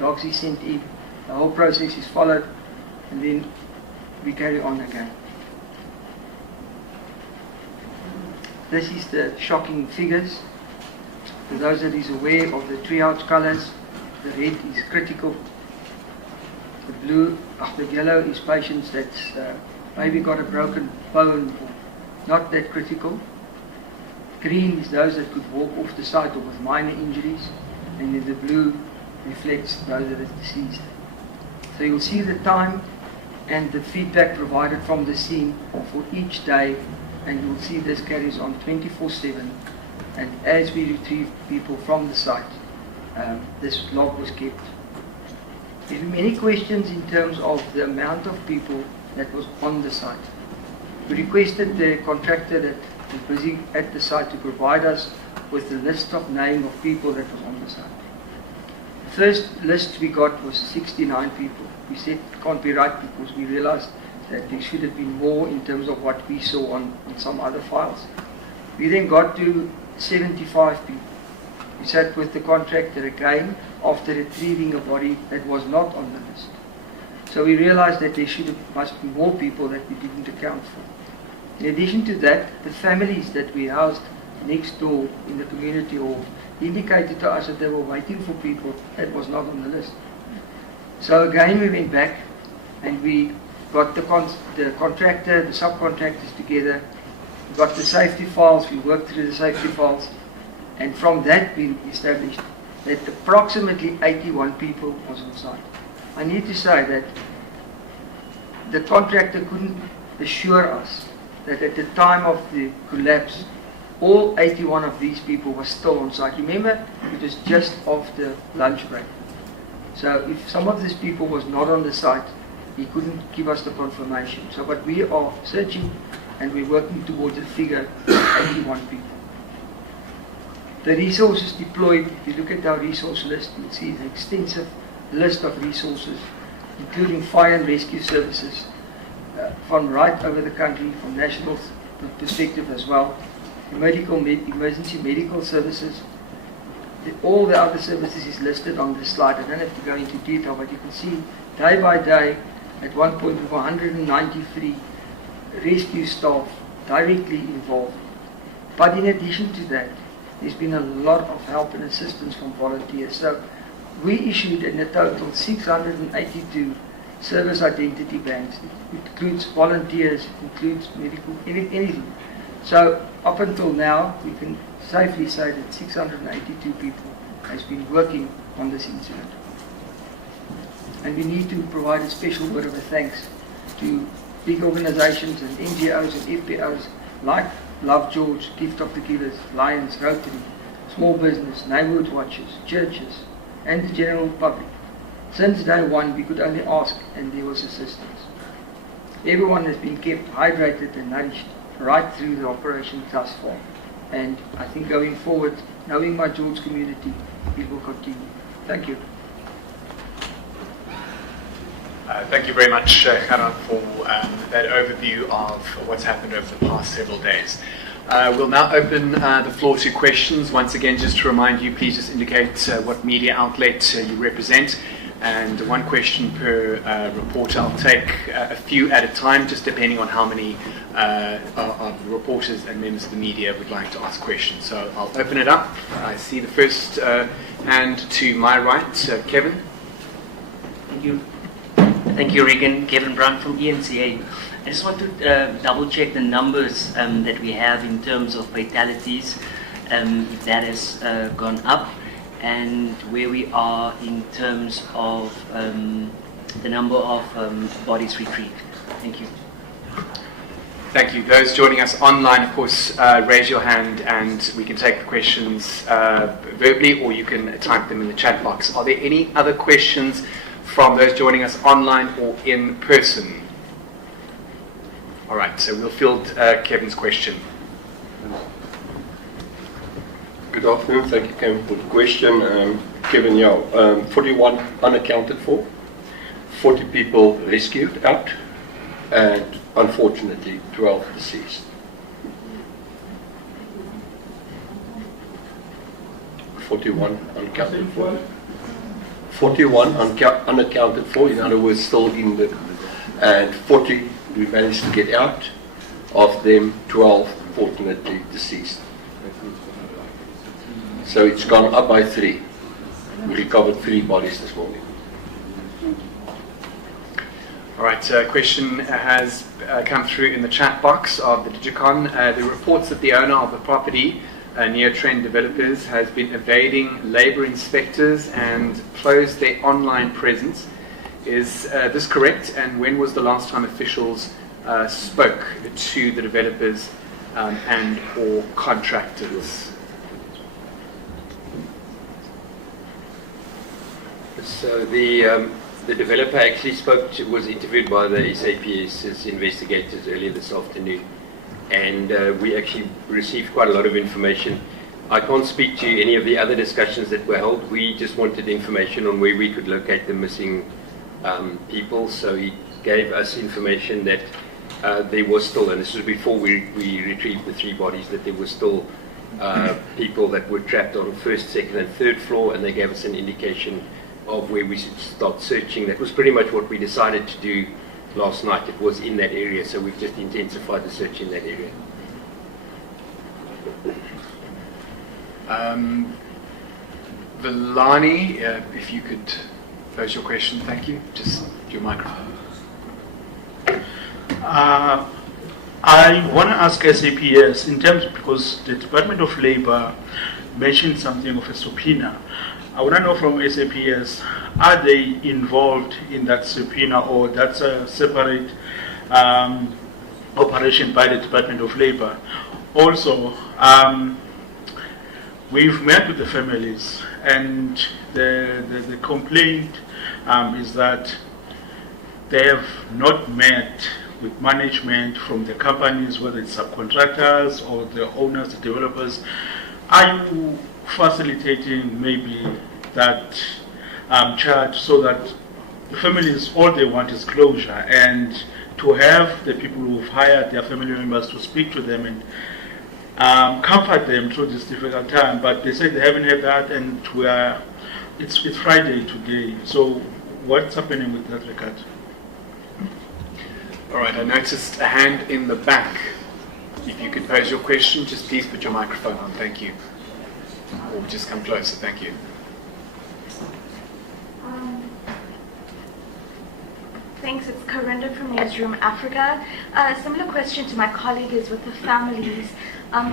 dogs is sent in, the whole process is followed, and then we carry on again. This is the shocking figures. For those that is aware of the triage colors, the red is critical, the blue, the yellow is patients that's maybe got a broken bone or not that critical. Green is those that could walk off the site or with minor injuries, and then the blue reflects those that are deceased. So you'll see the time and the feedback provided from the scene for each day, and you'll see this carries on 24/7, and as we retrieve people from the site, this log was kept. There are many questions in terms of the amount of people that was on the site. We requested the contractor that was busy at the site to provide us with the list of name of people that was on the site. The first list we got was 69 people. We said it can't be right because we realized that there should have been more in terms of what we saw on some other files. We then got to 75 people. We sat with the contractor again after retrieving a body that was not on the list. So we realized that there must be more people that we didn't account for. In addition to that, the families that we housed next door in the community hall indicated to us that they were waiting for people that was not on the list. So again we went back and we got the contractor, the subcontractors together, we got the safety files, we worked through the safety files, and from that we established that approximately 81 people was on site. I need to say that the contractor couldn't assure us that at the time of the collapse, all 81 of these people were still on site. Remember, it was just after lunch break. So if some of these people was not on the site, he couldn't give us the confirmation. So but we are searching and we're working towards a figure of 81 people. The resources deployed, if you look at our resource list, you'll see an extensive list of resources, including fire and rescue services, from right over the country, from national perspective as well, emergency medical services. All the other services is listed on this slide. I don't have to go into detail, but you can see day by day, at one point we were 193 rescue staff directly involved. But in addition to that, there's been a lot of help and assistance from volunteers. So we issued in a total 682 service identity banks. It includes volunteers, it includes medical, anything. So up until now, we can safely say that 682 people has been working on this incident. And we need to provide a special word of thanks to big organizations and NGOs and FPOs like Love George, Gift of the Givers, Lions, Rotary, Small Business, Neighborhood Watches, churches, and the general public. Since day one, we could only ask and there was assistance. Everyone has been kept hydrated and nourished right through the operation thus far. And I think going forward, knowing my George community, it will continue. Thank you. Thank you very much, Gerard, for that overview of what's happened over the past several days. We'll now open the floor to questions. Once again, just to remind you, please just indicate what media outlet you represent, and one question per reporter. I'll take a few at a time, just depending on how many of the reporters and members of the media would like to ask questions. So I'll open it up. I see the first hand to my right, Kevin. Thank you. Thank you, Regan. Kevin Brown from ENCA. I just want to double check the numbers that we have in terms of fatalities, if that has gone up, and where we are in terms of the number of bodies retrieved. Thank you. Thank you. Those joining us online, of course, raise your hand and we can take the questions verbally, or you can type them in the chat box. Are there any other questions from those joining us online or in person? All right, so we'll field Kevin's question. Good afternoon. Thank you, Kevin, for the question. Kevin, 41 unaccounted for, 40 people rescued out, and unfortunately 12 deceased. 41 unaccounted for, 41 unaccounted for, in other words, still in the, and 40 we managed to get out. Of them, 12 fortunately deceased. So it's gone up by 3. We recovered 3 bodies this morning. All right, question has come through in the chat box of the Digicon. The reports that the owner of the property, Near Trend Developers, has been evading labour inspectors and closed their online presence. Is this correct? And when was the last time officials spoke to the developers and or contractors? So the developer actually was interviewed by the SABC's investigators earlier this afternoon, and we actually received quite a lot of information. I can't speak to any of the other discussions that were held. We just wanted information on where we could locate the missing people, so he gave us information that there was still, and this was before we retrieved the 3 bodies, that there were still people that were trapped on 1st, 2nd and 3rd floor, and they gave us an indication of where we should start searching. That was pretty much what we decided to do last night. It was in that area, so we've just intensified the search in that area. Villani, if you could pose your question, thank you. Just your microphone. I want to ask SAPS in terms, because the Department of Labour mentioned something of a subpoena. I want to know from SAPS, are they involved in that subpoena, or that's a separate operation by the Department of Labour? Also, we've met with the families, and the complaint is that they have not met with management from the companies, whether it's subcontractors or the owners, the developers. Are you facilitating maybe that charge, so that the families, all they want is closure, and to have the people who've hired their family members to speak to them and comfort them through this difficult time? But they say they haven't had that, and it's Friday today. So what's happening with that regard? All right, I noticed a hand in the back. If you could pose your question, just please put your microphone on, thank you. Or just come closer, thank you. Thanks, it's Corinda from Newsroom Africa. A similar question to my colleague is with the families.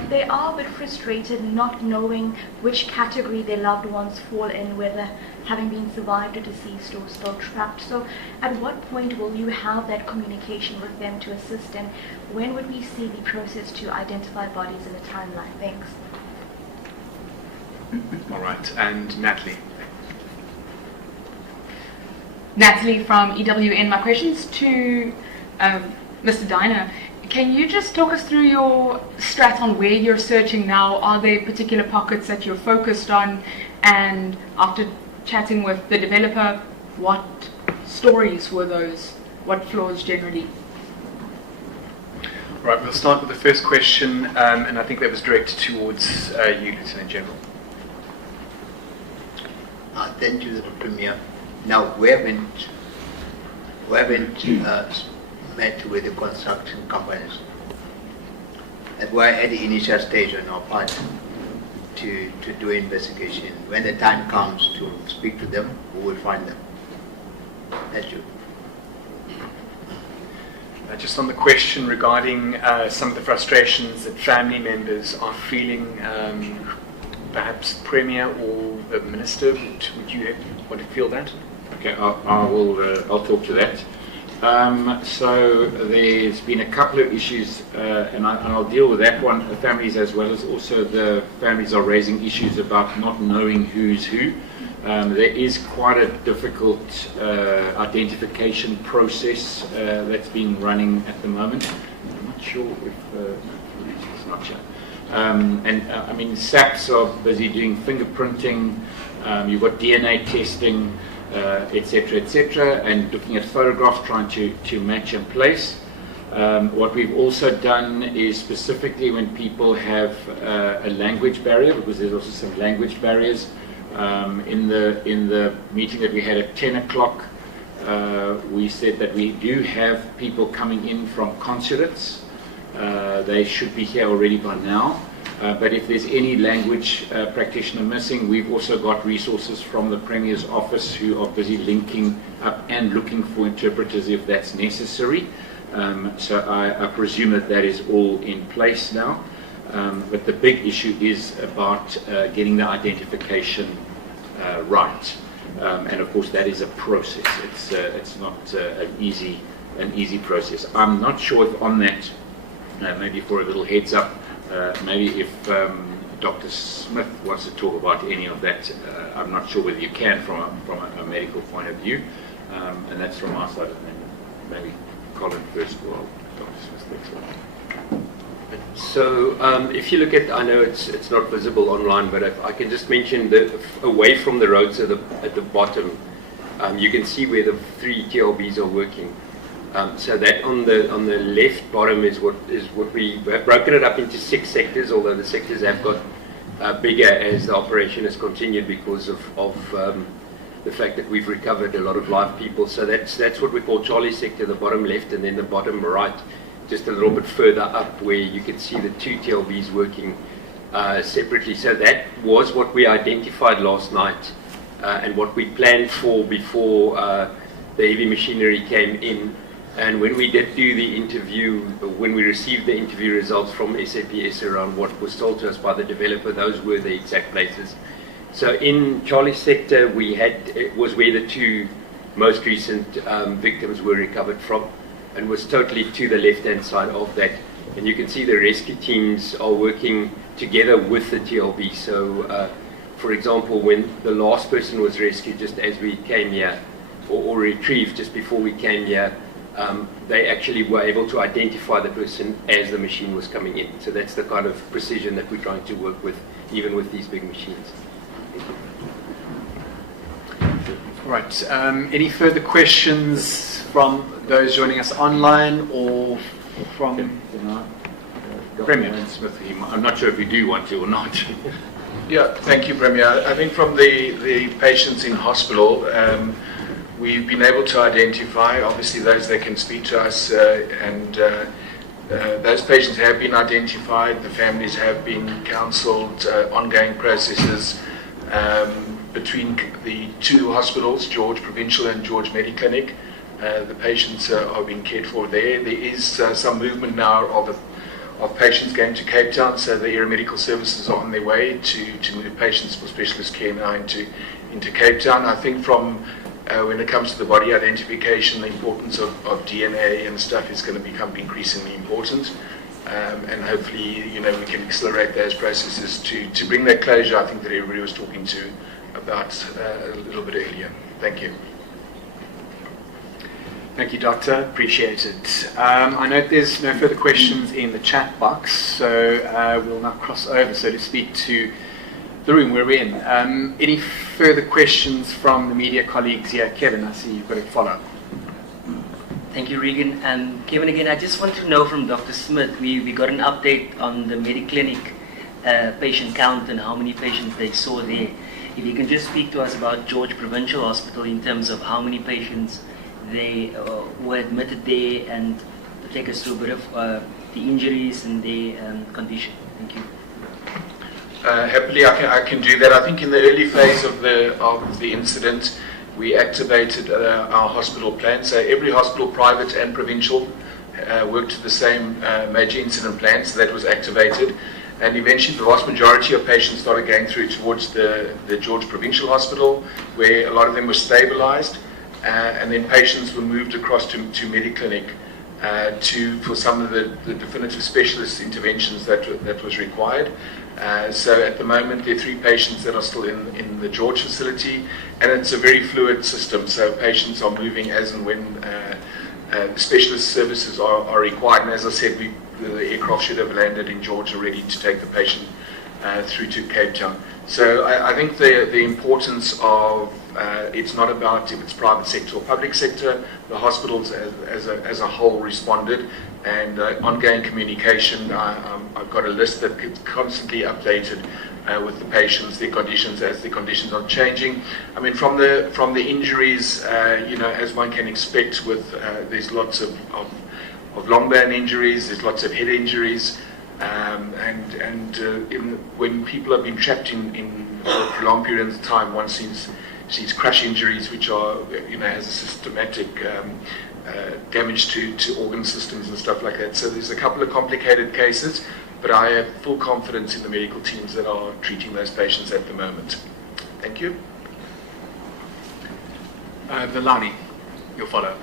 They are a bit frustrated not knowing which category their loved ones fall in, whether having been survived or deceased or still trapped. So at what point will you have that communication with them to assist, and when would we see the process to identify bodies in a timeline? Thanks. All right, and Natalie. Natalie from EWN. My question's to Mr. Diner. Can you just talk us through your strat on where you're searching now? Are there particular pockets that you're focused on? And after chatting with the developer, what stories were those? What floors generally? Right, we'll start with the first question, and I think that was directed towards you, Lieutenant General. Thank you, the Premier. Now, we haven't met with the construction companies. And we're at the initial stage on our part to do investigation. When the time comes to speak to them, we will find them. Thank you. Just on the question regarding some of the frustrations that family members are feeling, perhaps Premier or the Minister, would you want to feel that? Okay, I'll talk to that. So there's been a couple of issues, and I'll deal with that one, the families, as well as also the families are raising issues about not knowing who's who. There is quite a difficult identification process that's been running at the moment. I'm not sure if it's not sure. I mean, SAPs are busy doing fingerprinting, you've got DNA testing, etc., and looking at photographs, trying to match and place. What we've also done is specifically when people have a language barrier, because there's also some language barriers, In the meeting that we had at 10 o'clock, we said that we do have people coming in from consulates. They should be here already by now. But if there's any language practitioner missing, we've also got resources from the Premier's office who are busy linking up and looking for interpreters if that's necessary. So I presume that is all in place now. But the big issue is about getting the identification right. And of course that is a process. It's not an easy process. I'm not sure if on that, maybe for a little heads up, maybe if Dr. Smith wants to talk about any of that, I'm not sure whether you can from a medical point of view, and that's from our side. And maybe Colin first, while Dr. Smith next one. So if you look at, I know it's not visible online, but if I can just mention that away from the roads at the bottom, you can see where the 3 TLBs are working. So that on the left bottom is what we have broken it up into 6 sectors, although the sectors have got bigger as the operation has continued because of the fact that we've recovered a lot of live people. So that's what we call Charlie sector, the bottom left, and then the bottom right, just a little bit further up where you can see the 2 TLBs working separately. So that was what we identified last night and what we planned for before the heavy machinery came in. And when we did do the interview, when we received the interview results from SAPS around what was told to us by the developer, those were the exact places. So in Charlie sector, it was where the 2 most recent victims were recovered from, and was totally to the left-hand side of that. And you can see the rescue teams are working together with the TLB. So, for example, when the last person was rescued just as we came here, or retrieved just before we came here, they actually were able to identify the person as the machine was coming in. So that's the kind of precision that we're trying to work with, even with these big machines. Right. Any further questions from those joining us online or from Premier Smith? I'm not sure if you do want to or not. Yeah, thank you, Premier. I think from the patients in hospital, we've been able to identify, obviously, those that can speak to us, and those patients have been identified. The families have been counselled, ongoing processes between the 2 hospitals, George Provincial and George Mediclinic. The patients are being cared for there. There is some movement now of patients going to Cape Town, so the area medical services are on their way to move patients for specialist care now into Cape Town. I think from when it comes to the body identification, the importance of DNA and stuff is going to become increasingly important, and hopefully, we can accelerate those processes to bring that closure. I think that everybody was talking to about a little bit earlier. Thank you. Thank you, Doctor. Appreciate it. I note there's no further questions in the chat box, so we'll now cross over, so to speak, to the room we're in. Any further questions from the media colleagues here? Kevin, I see you've got a follow-up. Thank you, Regan. Kevin, again, I just want to know from Dr. Smith, we got an update on the Mediclinic patient count and how many patients they saw there. If you can just speak to us about George Provincial Hospital in terms of how many patients they were admitted there, and to take us through a bit of the injuries and the condition. Thank you. Happily, I can do that. I think in the early phase of the incident, we activated our hospital plan. So every hospital, private and provincial, worked to the same major incident plan. So that was activated, and eventually the vast majority of patients started going through towards the George Provincial Hospital, where a lot of them were stabilized. And then patients were moved across to Mediclinic for some of the definitive specialist interventions that was required. So at the moment there are 3 patients that are still in the George facility, and it's a very fluid system, so patients are moving as and when the specialist services are required. And as I said, the aircraft should have landed in George already to take the patient through to Cape Town. So I think the importance of it's not about if it's private sector or public sector. The hospitals as a whole responded, and ongoing communication. I've got a list that gets constantly updated with the patients, their conditions as the conditions are changing. I mean, from the injuries, as one can expect, there's lots of long bone injuries, there's lots of head injuries, when people have been trapped in for long periods of time, one sees crush injuries, which are has a systematic damage to organ systems and stuff like that. So there's a couple of complicated cases, but I have full confidence in the medical teams that are treating those patients at the moment. Thank you. Villani, your follow-up.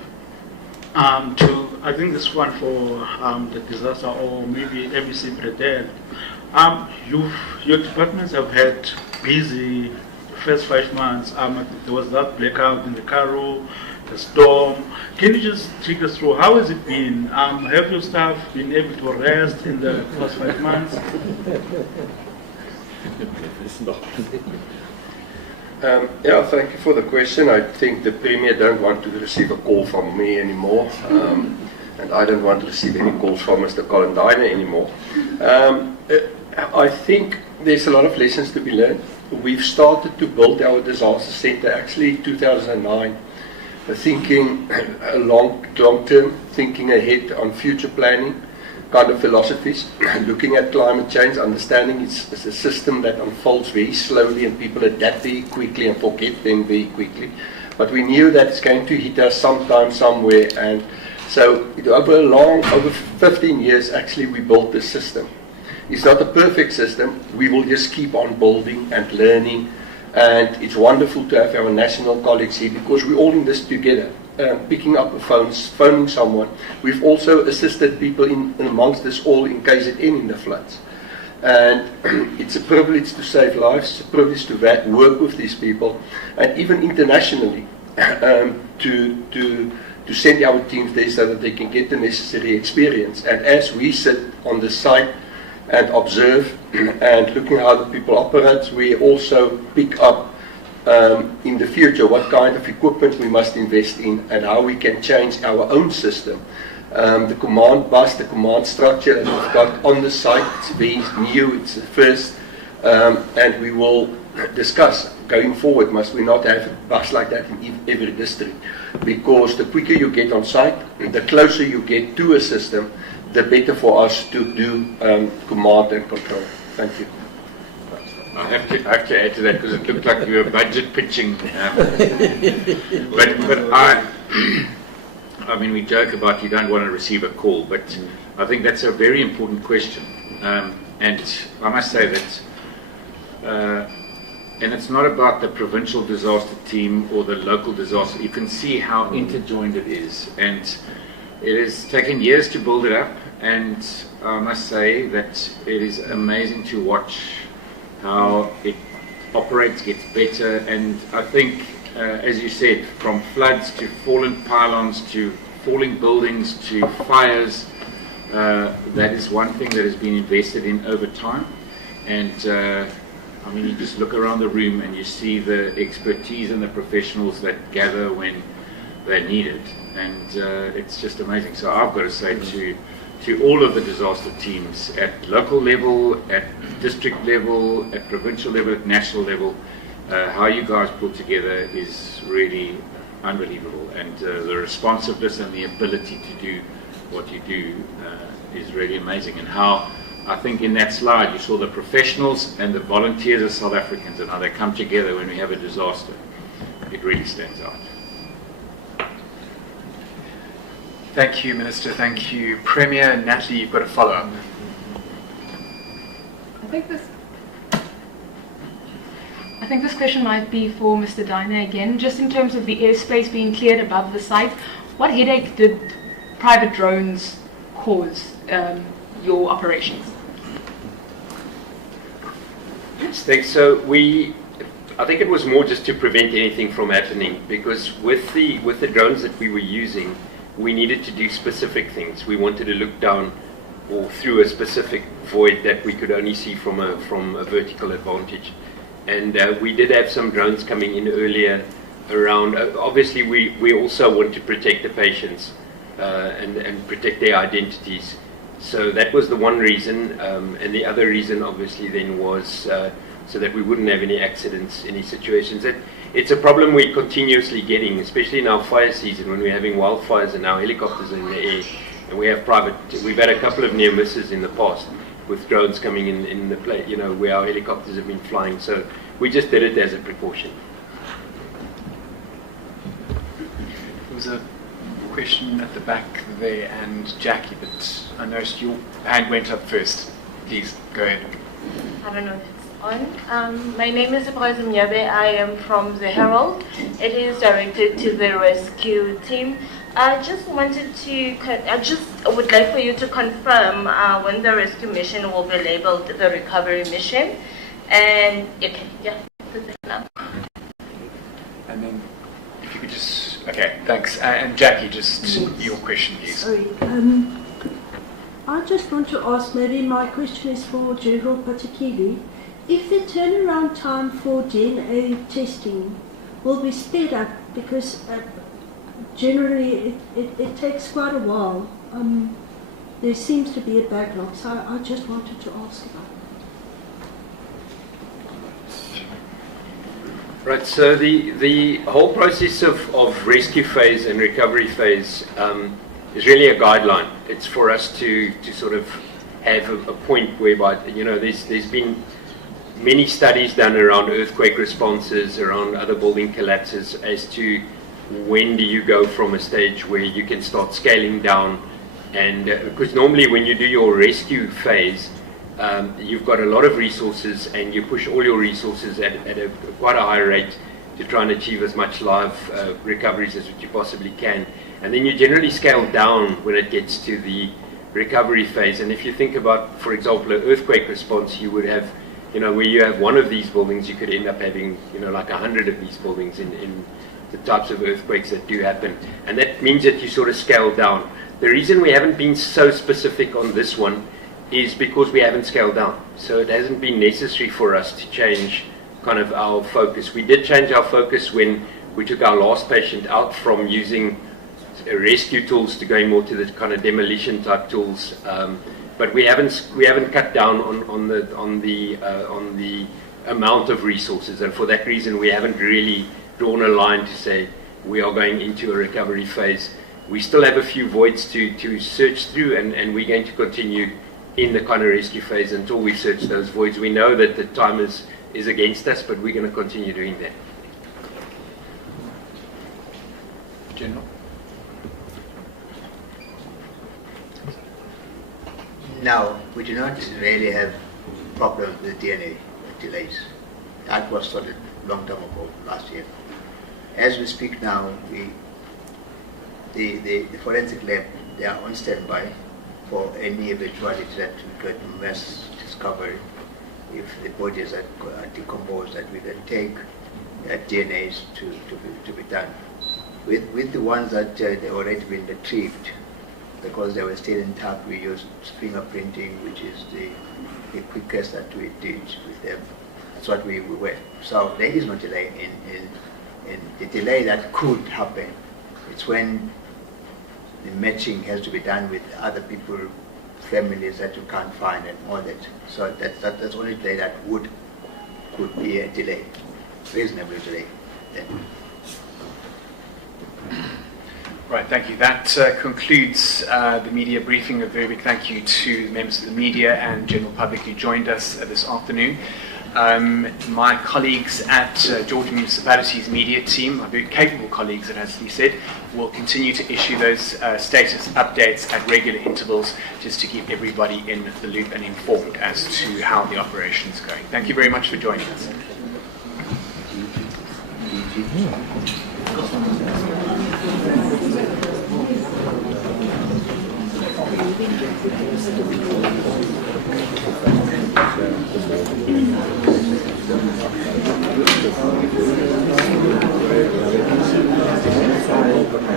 I think this one for the disaster, or maybe SABC prepared. Your departments have had busy first 5 months. There was that blackout in the Karoo, the storm. Can you just take us through how has it been? Have your staff been able to rest in the first 5 months? Thank you for the question. I think the Premier don't want to receive a call from me anymore, and I don't want to receive any calls from Mr. Colin Diner anymore. I think there's a lot of lessons to be learned. We've started to build our disaster center actually 2009, thinking long term, thinking ahead on future planning kind of philosophies, looking at climate change, understanding it's a system that unfolds very slowly and people adapt very quickly and forget them very quickly. But we knew that it's going to hit us sometime, somewhere, and so over 15 years actually we built this system. It's not a perfect system. We will just keep on building and learning, and it's wonderful to have our national colleagues here because we're all in this together. Picking up the phones, phoning someone. We've also assisted people in amongst us all in KZN in the floods. And it's a privilege to save lives, it's a privilege to work with these people, and even internationally to send our teams there so that they can get the necessary experience. And as we sit on the site and observe and looking how the people operate, we also pick up in the future what kind of equipment we must invest in and how we can change our own system. The command bus, the command structure that we've got on the site, it's very new, it's the first, and we will discuss going forward, must we not have a bus like that in every district, because the quicker you get on site, the closer you get to a system, the better for us to do command and control. Thank you. I have to add to that because it looked like you were budget pitching. But I mean, we joke about you don't want to receive a call, but I think that's a very important question. And I must say that, and it's not about the provincial disaster team or the local disaster. You can see how interjoined it is. And it has taken years to build it up. And I must say that it is amazing to watch how it operates, gets better, and I think, as you said, from floods to fallen pylons to falling buildings to fires, that is one thing that has been invested in over time. And I mean, you just look around the room and you see the expertise and the professionals that gather when they're needed, and it's just amazing. So I've got to say to all of the disaster teams at local level, at district level, at provincial level, at national level, how you guys put together is really unbelievable, and the responsiveness and the ability to do what you do is really amazing. And how, I think in that slide you saw the professionals and the volunteers of South Africans and how they come together when we have a disaster. It really stands out. Thank you, Minister. Thank you, Premier. Natalie, you've got a follow-up. I think this question might be for Mr. Diner again. Just in terms of the airspace being cleared above the site, what headache did private drones cause your operations? Thanks. So I think it was more just to prevent anything from happening, because with the drones that we were using, we needed to do specific things. We wanted to look down or through a specific void that we could only see from a vertical advantage. And we did have some drones coming in earlier around. Obviously, we also want to protect the patients and protect their identities. So that was the one reason. And the other reason, obviously, then was so that we wouldn't have any accidents, any situations. It's a problem we're continuously getting, especially in our fire season when we're having wildfires and our helicopters are in the air, and we've had a couple of near misses in the past with drones coming in the play, where our helicopters have been flying. So we just did it as a precaution. There was a question at the back there, and Jackie, but I noticed your hand went up first. Please, go ahead. I don't know if it's on. My name is Ibrahim Nyabe. I am from the Herald. It is directed to the rescue team. I just would like for you to confirm when the rescue mission will be labeled the recovery mission. And now. And then, if you could just, okay, thanks. And Jackie, just your question, please. Sorry, I just want to ask, maybe my question is for General Patekile. If the turnaround time for DNA testing will be sped up, because generally it takes quite a while, there seems to be a backlog, so I just wanted to ask about that. Right, so the whole process of rescue phase and recovery phase is really a guideline. It's for us to sort of have a point whereby, there's been many studies done around earthquake responses, around other building collapses, as to when do you go from a stage where you can start scaling down. And because normally when you do your rescue phase, you've got a lot of resources and you push all your resources at quite a high rate to try and achieve as much live recoveries as you possibly can. And then you generally scale down when it gets to the recovery phase. And if you think about, for example, an earthquake response, you would have, where you have one of these buildings, you could end up having, like 100 of these buildings in the types of earthquakes that do happen. And that means that you sort of scale down. The reason we haven't been so specific on this one is because we haven't scaled down. So it hasn't been necessary for us to change kind of our focus. We did change our focus when we took our last patient out from using rescue tools to going more to the kind of demolition type tools. But we haven't cut down on the amount of resources, and for that reason we haven't really drawn a line to say we are going into a recovery phase. We still have a few voids to search through, and we're going to continue in the kind of rescue phase until we search those voids. We know that the time is against us, but we're going to continue doing that. General? Now, we do not really have problems with DNA delays. That was sorted a long time ago, last year. As we speak now, the forensic lab, they are on standby for any eventuality that we get mass discovery. If the bodies are decomposed, that we can take DNAs to be done. With the ones that they already been retrieved, because they were still intact, we used fingerprinting, which is the quickest that we did with them. That's what we went. So there is no delay in the delay that could happen. It's when the matching has to be done with other people, families that you can't find and all that. So that's only delay that could be a delay, reasonable delay. Right, thank you. That concludes the media briefing. A very big thank you to members of the media and general public who joined us this afternoon. My colleagues at Georgia Municipality's media team, my very capable colleagues, it has to be said, will continue to issue those status updates at regular intervals just to keep everybody in the loop and informed as to how the operation is going. Thank you very much for joining us.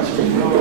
Thank you.